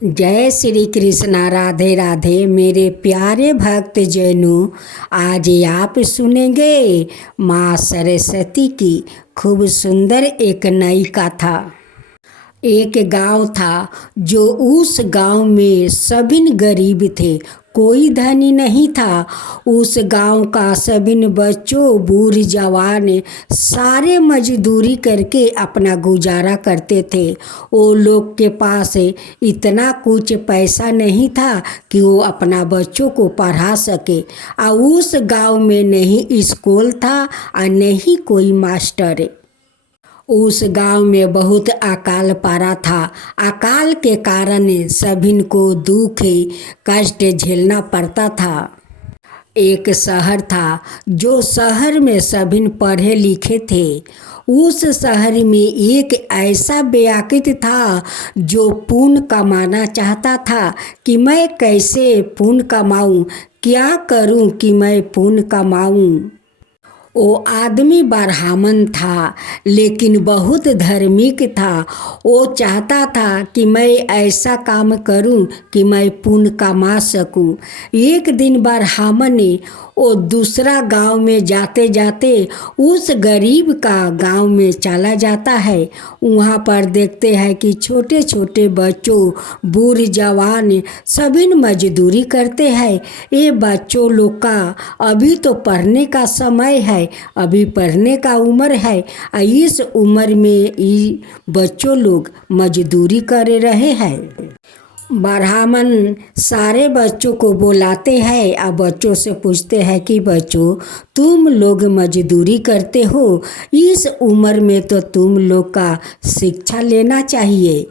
जय श्री कृष्णा। राधे राधे मेरे प्यारे भक्त जनों, आज आप सुनेंगे माँ सरस्वती की खूब सुंदर एक नई कथा। एक गांव था, जो उस गांव में सभी गरीब थे, कोई धनी नहीं था। उस गांव का सभी बच्चों बूढ़ जवान सारे मजदूरी करके अपना गुजारा करते थे। वो लोग के पास इतना कुछ पैसा नहीं था कि वो अपना बच्चों को पढ़ा सके। और उस गांव में नहीं स्कूल था और नहीं कोई मास्टर। उस गांव में बहुत अकाल पड़ा था। अकाल के कारण सभी को दुख कष्ट झेलना पड़ता था। एक शहर था, जो शहर में सभी पढ़े लिखे थे। उस शहर में एक ऐसा व्यक्ति था, जो पुण्य कमाना चाहता था कि मैं कैसे पुण्य कमाऊं, क्या करूं कि मैं पुण्य कमाऊं। वो आदमी ब्राह्मण था, लेकिन बहुत धार्मिक था। वो चाहता था कि मैं ऐसा काम करूं कि मैं पुण्य कमा सकूं। एक दिन ब्राह्मण ने वो दूसरा गांव में जाते जाते उस गरीब का गांव में चला जाता है। वहाँ पर देखते हैं कि छोटे छोटे बच्चों बूढ़ जवान सभी मजदूरी करते हैं। ये बच्चों लोग का अभी तो पढ़ने का समय है, अभी पढ़ने का उम्र है। इस उम्र में ये बच्चों लोग मजदूरी कर रहे हैं। ब्राह्मण सारे बच्चों को बुलाते हैं और बच्चों से पूछते हैं कि बच्चों, तुम लोग मजदूरी करते हो, इस उम्र में तो तुम लोग का शिक्षा लेना चाहिए,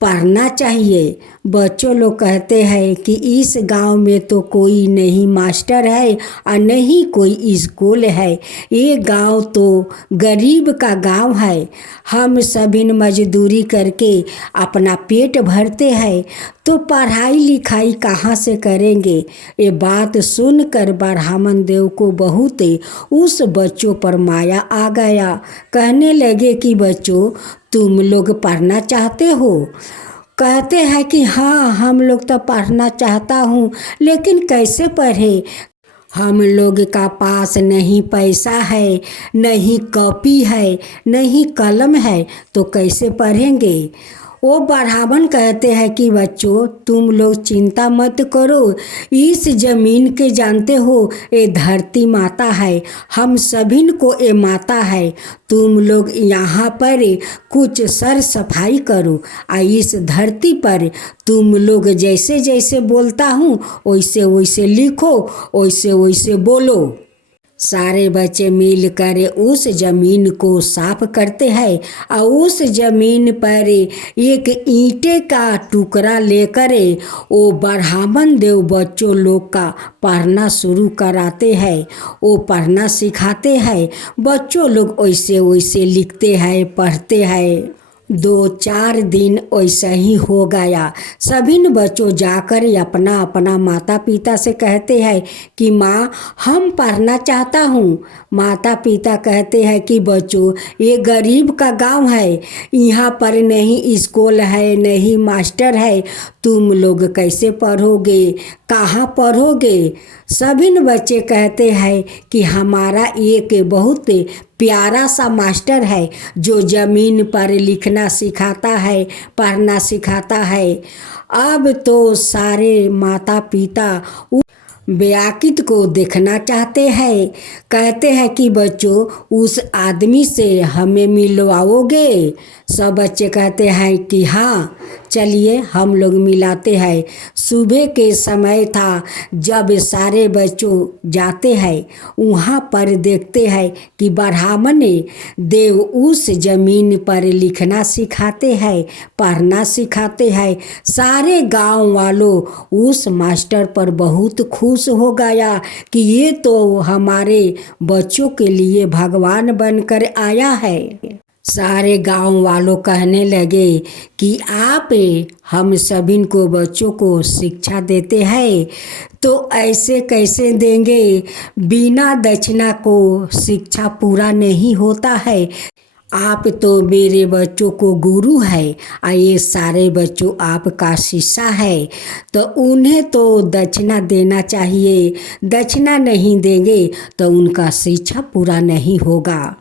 पढ़ना चाहिए। बच्चों लोग कहते हैं कि इस गांव में तो कोई नहीं मास्टर है और नहीं कोई स्कूल है। ये गांव तो गरीब का गांव है। हम सभी मजदूरी करके अपना पेट भरते हैं, तो पढ़ाई लिखाई कहाँ से करेंगे। ये बात सुनकर ब्राह्मण देव को बहुत उस बच्चों पर माया आ गया। कहने लगे कि बच्चों, तुम लोग पढ़ना चाहते हो? कहते हैं कि हाँ, हम लोग तो पढ़ना चाहता हूँ, लेकिन कैसे पढ़े। हम लोग का पास नहीं पैसा है, नहीं कॉपी है, नहीं कलम है, तो कैसे पढ़ेंगे। वो ब्राह्मण कहते हैं कि बच्चों, तुम लोग चिंता मत करो। इस जमीन के जानते हो, ये धरती माता है, हम सभी को ये माता है। तुम लोग यहाँ पर कुछ सर सफाई करो और इस धरती पर तुम लोग जैसे जैसे बोलता हूँ वैसे वैसे लिखो, वैसे वैसे बोलो। सारे बच्चे मिलकर उस जमीन को साफ करते हैं और उस जमीन पर एक ईंटे का टुकड़ा लेकर वो ब्राह्मण देव बच्चों लोग का पढ़ना शुरू कराते हैं। वो पढ़ना सिखाते हैं। बच्चों लोग वैसे वैसे लिखते हैं, पढ़ते हैं। 2-4 दिन ऐसा ही हो गया। सभी बच्चों जाकर अपना अपना माता पिता से कहते हैं कि माँ, हम पढ़ना चाहता हूँ। माता पिता कहते हैं कि बच्चों, ये गरीब का गांव है, यहाँ पर नहीं स्कूल है, नहीं मास्टर है, तुम लोग कैसे पढ़ोगे, कहाँ पढ़ोगे। सभी बच्चे कहते हैं कि हमारा एक बहुत प्यारा सा मास्टर है, जो ज़मीन पर लिखना सिखाता है, पढ़ना सिखाता है। अब तो सारे माता पिता व्याकित को देखना चाहते हैं। कहते हैं कि बच्चों, उस आदमी से हमें मिलवाओगे। सब बच्चे कहते हैं कि हाँ, चलिए हम लोग मिलाते हैं। सुबह के समय था, जब सारे बच्चों जाते हैं, वहाँ पर देखते हैं कि ब्राह्मण देव उस जमीन पर लिखना सिखाते हैं, पढ़ना सिखाते हैं। सारे गांव वालों उस मास्टर पर बहुत खुश हो गया कि ये तो हमारे बच्चों के लिए भगवान बनकर आया है। सारे गांव वालों कहने लगे कि आप हम सभी को बच्चों को शिक्षा देते हैं, तो ऐसे कैसे देंगे। बिना दक्षिणा को शिक्षा पूरा नहीं होता है। आप तो मेरे बच्चों को गुरु है और ये सारे बच्चों आपका शिष्य है, तो उन्हें तो दक्षिणा देना चाहिए। दक्षिणा नहीं देंगे तो उनका शिक्षा पूरा नहीं होगा।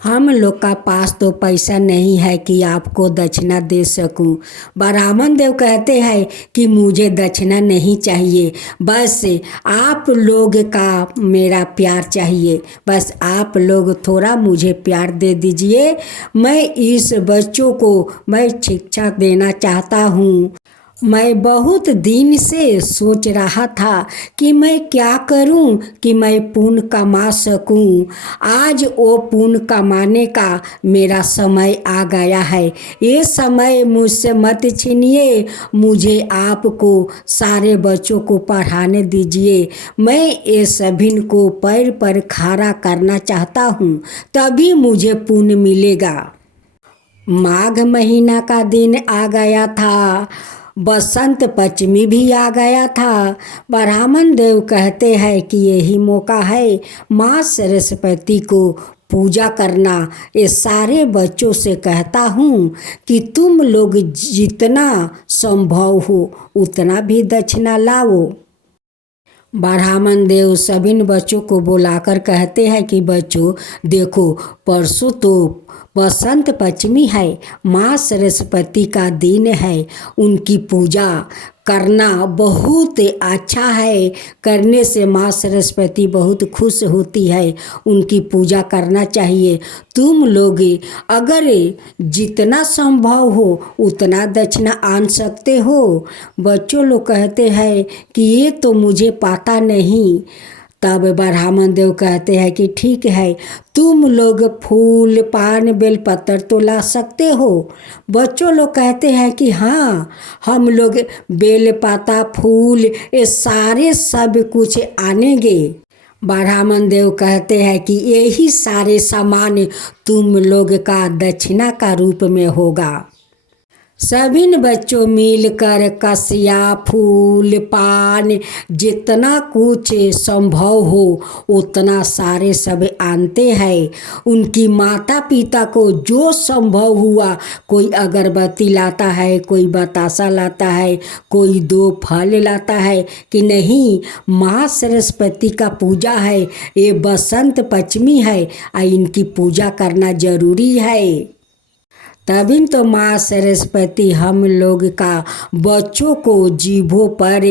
हम लोग का पास तो पैसा नहीं है कि आपको दक्षिणा दे सकूं। ब्राह्मण देव कहते हैं कि मुझे दक्षिणा नहीं चाहिए, बस आप लोग का मेरा प्यार चाहिए। बस आप लोग थोड़ा मुझे प्यार दे दीजिए। मैं इस बच्चों को मैं शिक्षा देना चाहता हूँ। मैं बहुत दिन से सोच रहा था कि मैं क्या करूं कि मैं पुण्य कमा सकूं। आज वो पुण्य कमाने का मेरा समय आ गया है। ये समय मुझसे मत छीनिए। मुझे आपको सारे बच्चों को पढ़ाने दीजिए। मैं ये सभी को पैर पर खड़ा करना चाहता हूं, तभी मुझे पुण्य मिलेगा। माघ महीना का दिन आ गया था। बसंत पंचमी भी आ गया था। ब्राह्मण देव कहते हैं कि यही मौका है माँ सरस्वती को पूजा करना। ये सारे बच्चों से कहता हूँ कि तुम लोग जितना संभव हो उतना भी दक्षिणा लाओ। ब्राह्मण देव सभी बच्चों को बुलाकर कहते हैं कि बच्चों देखो, परसों तो बसंत पंचमी है, माँ सरस्वती का दिन है। उनकी पूजा करना बहुत अच्छा है। करने से माँ सरस्वती बहुत खुश होती है। उनकी पूजा करना चाहिए। तुम लोग अगर जितना संभव हो उतना दक्षिणा आन सकते हो। बच्चों लोग कहते हैं कि ये तो मुझे पता नहीं। तब ब्राह्मण देव कहते हैं कि ठीक है, तुम लोग फूल पान बेलपत्र तो ला सकते हो। बच्चों लोग कहते हैं कि हाँ, हम लोग बेलपता फूल ये सारे सब कुछ आनेंगे। ब्राह्मण देव कहते हैं कि यही सारे सामान तुम लोग का दक्षिणा का रूप में होगा। सभी बच्चों मिलकर कसिया फूल पान जितना कुछ संभव हो उतना सारे सब आनते हैं। उनकी माता पिता को जो संभव हुआ, कोई अगरबत्ती लाता है, कोई बतासा लाता है, कोई 2 फल लाता है कि नहीं, माँ सरस्वती का पूजा है, ये बसंत पंचमी है और इनकी पूजा करना जरूरी है। तभी तो माँ सरस्वती हम लोग का बच्चों को जीभों पर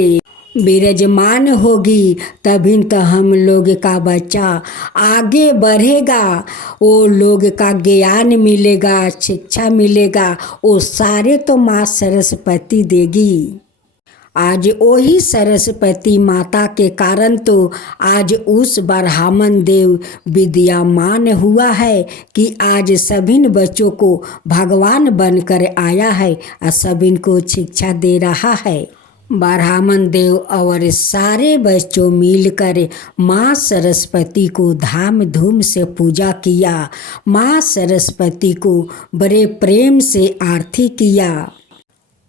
विराजमान होगी। तभी तो हम लोग का बच्चा आगे बढ़ेगा। वो लोग का ज्ञान मिलेगा, शिक्षा मिलेगा, वो सारे तो माँ सरस्वती देगी। आज वही सरस्वती माता के कारण तो आज उस ब्राह्मण देव विद्यामान हुआ है कि आज सभी बच्चों को भगवान बनकर आया है और सभी को शिक्षा दे रहा है। ब्राह्मण देव और सारे बच्चों मिलकर माँ सरस्वती को धाम धूम से पूजा किया। माँ सरस्वती को बड़े प्रेम से आरती किया।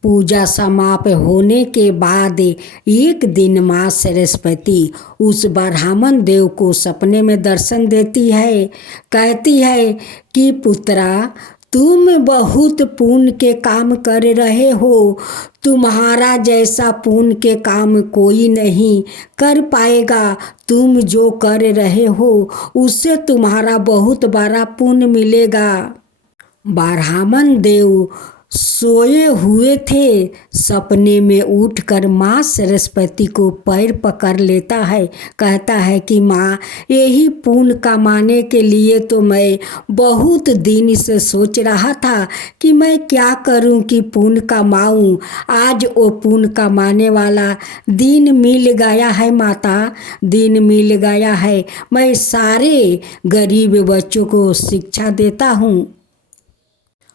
पूजा समाप्त होने के बाद एक दिन माँ सरस्वती उस ब्राह्मण देव को सपने में दर्शन देती है। कहती है कि पुत्रा, तुम बहुत पुण्य के काम कर रहे हो। तुम्हारा जैसा पुण्य के काम कोई नहीं कर पाएगा। तुम जो कर रहे हो उससे तुम्हारा बहुत बड़ा पुण्य मिलेगा। ब्राह्मण देव सोए हुए थे। सपने में उठकर माँ सरस्वती को पैर पकड़ लेता है। कहता है कि माँ, यही पुण्य कमाने के लिए तो मैं बहुत दिन से सोच रहा था कि मैं क्या करूं कि पुण्य कमाऊं। आज वो पुण्य कमाने वाला दिन मिल गया है माता, दिन मिल गया है। मैं सारे गरीब बच्चों को शिक्षा देता हूँ।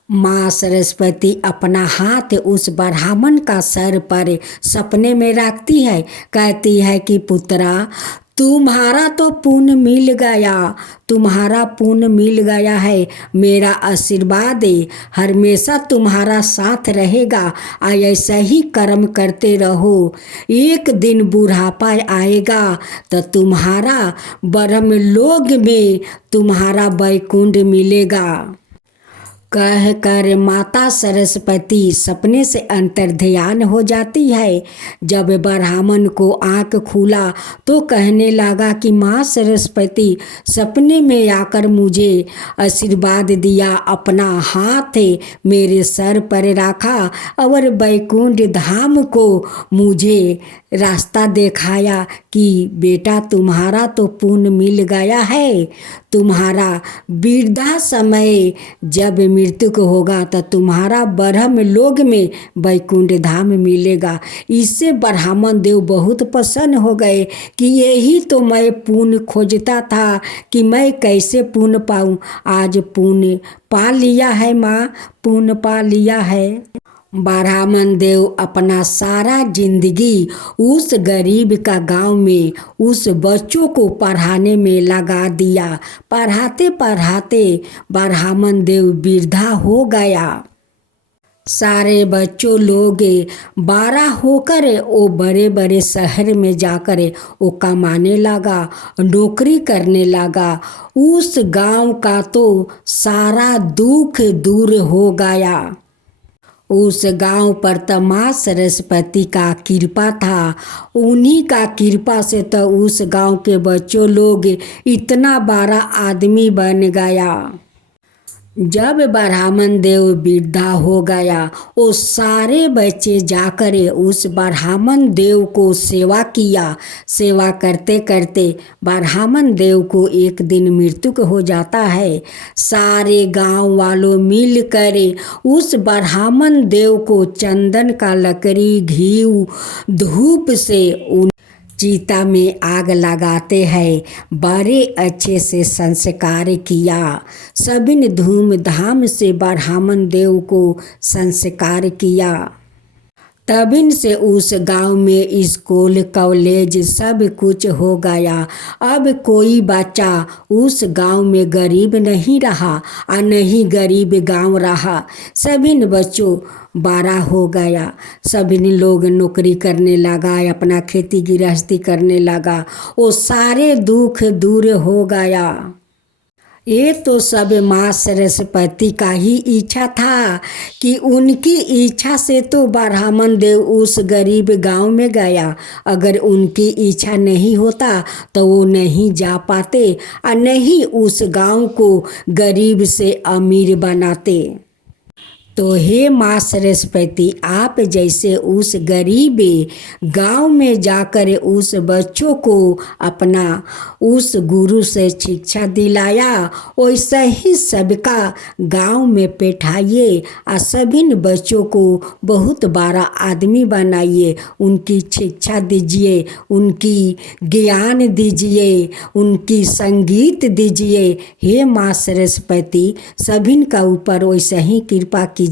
माँ सरस्वती अपना हाथ उस ब्राह्मण का सर पर सपने में रखती है। कहती है कि पुत्रा, तुम्हारा तो पुण्य मिल गया, तुम्हारा पुण्य मिल गया है। मेरा आशीर्वाद हमेशा तुम्हारा साथ रहेगा। ऐसा ही कर्म करते रहो। एक दिन बुढ़ापा आएगा तो तुम्हारा ब्रह्मलोक में तुम्हारा वैकुंठ मिलेगा। कह कर माता सरस्वती सपने से अंतर्ध्यान हो जाती है। जब ब्राह्मण को आँख खुला तो कहने लगा कि माँ सरस्वती सपने में आकर मुझे आशीर्वाद दिया, अपना हाथ मेरे सर पर रखा और वैकुंठ धाम को मुझे रास्ता दिखाया कि बेटा तुम्हारा तो पुण्य मिल गया है। तुम्हारा वृद्धा समय जब मृत्यु को होगा तो तुम्हारा ब्रह्मलोक में वैकुंठ धाम मिलेगा। इससे ब्राह्मण देव बहुत प्रसन्न हो गए कि यही तो मैं पुण्य खोजता था कि मैं कैसे पुण्य पाऊँ। आज पुण्य पा लिया है माँ, पुण्य पा लिया है। ब्राह्मण देव अपना सारा जिंदगी उस गरीब का गांव में उस बच्चों को पढ़ाने में लगा दिया। पढ़ाते पढ़ाते ब्राह्मण देव वृद्धा हो गया। सारे बच्चों लोग बड़ा होकर वो बड़े बड़े शहर में जाकर वो कमाने लगा, नौकरी करने लगा। उस गांव का तो सारा दुख दूर हो गया। उस गांव पर तो माँ सरस्वती का कृपा था। उन्हीं का कृपा से तो उस गांव के बच्चों लोग इतना बड़ा आदमी बन गया। जब ब्राह्मण देव वृद्धा हो गया वो सारे बच्चे जाकर उस ब्राह्मण देव को सेवा किया। सेवा करते करते ब्राह्मण देव को एक दिन मृत्यु हो जाता है। सारे गांव वालों मिलकर उस ब्राह्मण देव को चंदन का लकड़ी, घी, धूप से चिता में आग लगाते हैं। बड़े अच्छे से संस्कार किया। सभी ने धूमधाम से ब्राह्मण देव को संस्कार किया। तभी से उस गांव में स्कूल, कॉलेज सब कुछ हो गया। अब कोई बच्चा उस गांव में गरीब नहीं रहा और नहीं गरीब गांव रहा। सभी बच्चों बड़ा हो गया। सभी लोग नौकरी करने लगा, अपना खेती गृहस्थी करने लगा। वो सारे दुख दूर हो गया। ये तो सब माँ सरस्वती का ही इच्छा था कि उनकी इच्छा से तो ब्राह्मण देव उस गरीब गांव में गया। अगर उनकी इच्छा नहीं होता तो वो नहीं जा पाते और नहीं उस गांव को गरीब से अमीर बनाते। तो हे माँ सरस्वती, आप जैसे उस गरीब गांव में जाकर उस बच्चों को अपना उस गुरु से शिक्षा दिलाया, वैसा ही सबका गांव में बैठाइए और सभी बच्चों को बहुत बड़ा आदमी बनाइए। उनकी शिक्षा दीजिए, उनकी ज्ञान दीजिए, उनकी संगीत दीजिए। हे माँ सरस्वती, सभी का ऊपर वैसा ही कृपा कीजिए।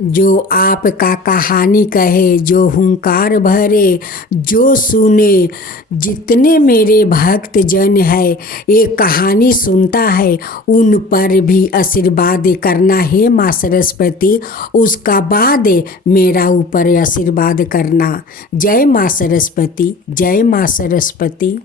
जो आपका कहानी कहे, जो हुंकार भरे, जो सुने, जितने मेरे भक्त जन है ये कहानी सुनता है, उन पर भी आशीर्वाद करना है माँ सरस्वती। उसका बाद मेरा ऊपर आशीर्वाद करना। जय माँ सरस्वती, जय माँ सरस्वती।